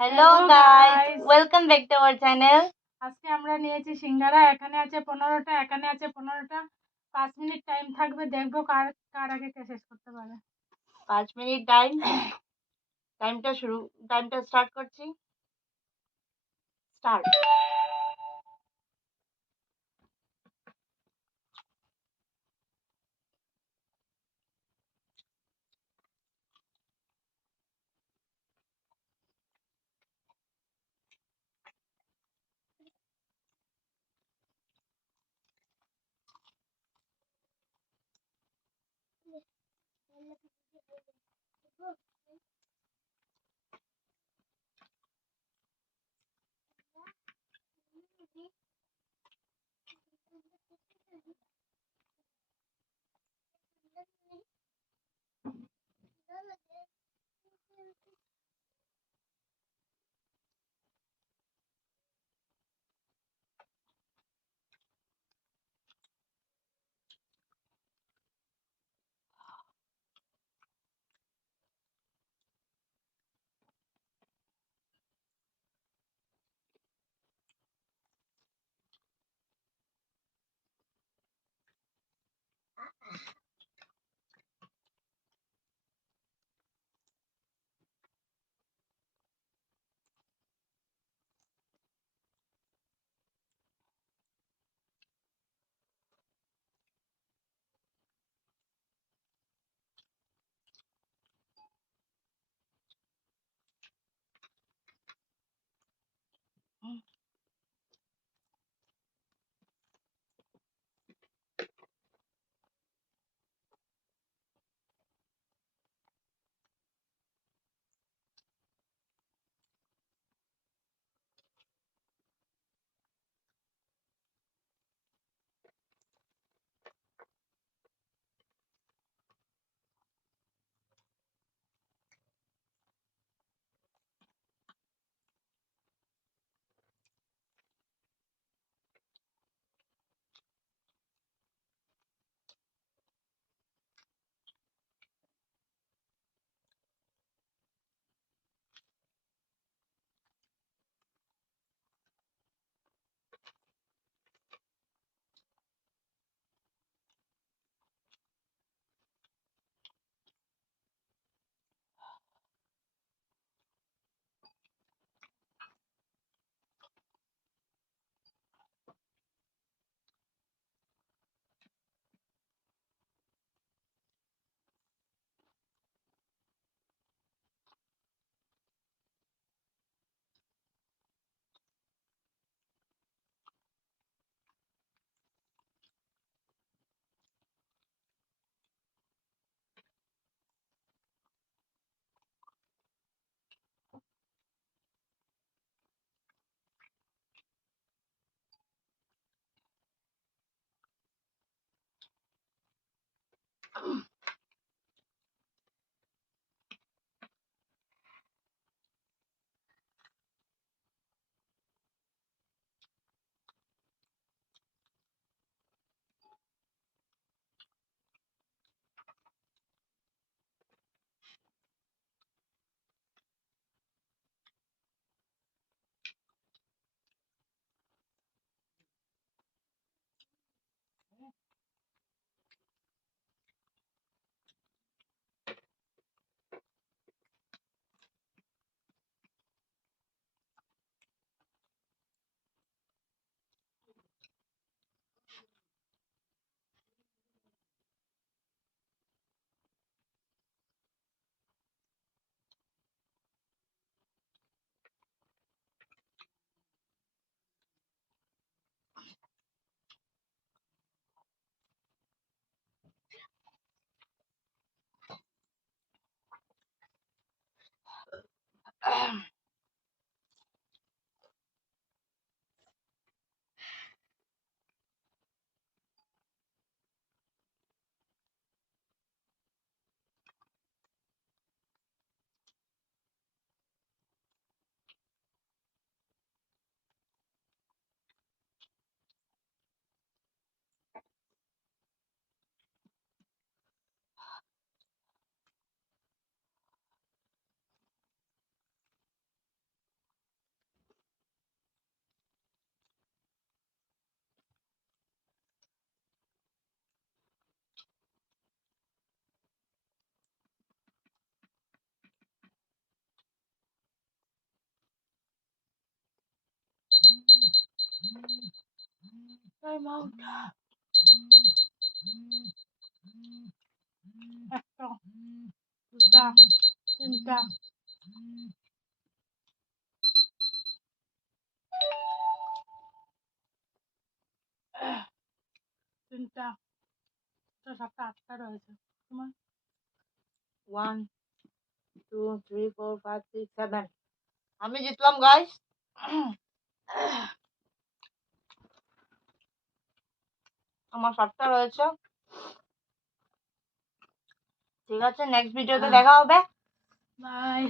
Hello guys, welcome back to our channel. আজকে আমরা নিয়েছি সিঙ্গারা। এখানে আছে 15টা, এখানে আছে 15টা। 5 মিনিট টাইম থাকবে, দেখবো কার কার আগে কে শেষ করতে পারে। 5 মিনিট টাইমটা স্টার্ট করছি। স্টার্ট। Time out. একটা, দুটা, তিনটা, তিনটা, ছটা, সাতটা, আটটা রয়েছে তোমার। 1 2 3 4 5 6 7। আমি জিতলাম গাইস। আমার 7টা রয়েছে। ঠিক আছে, নেক্সট ভিডিওতে দেখা হবে। বাই।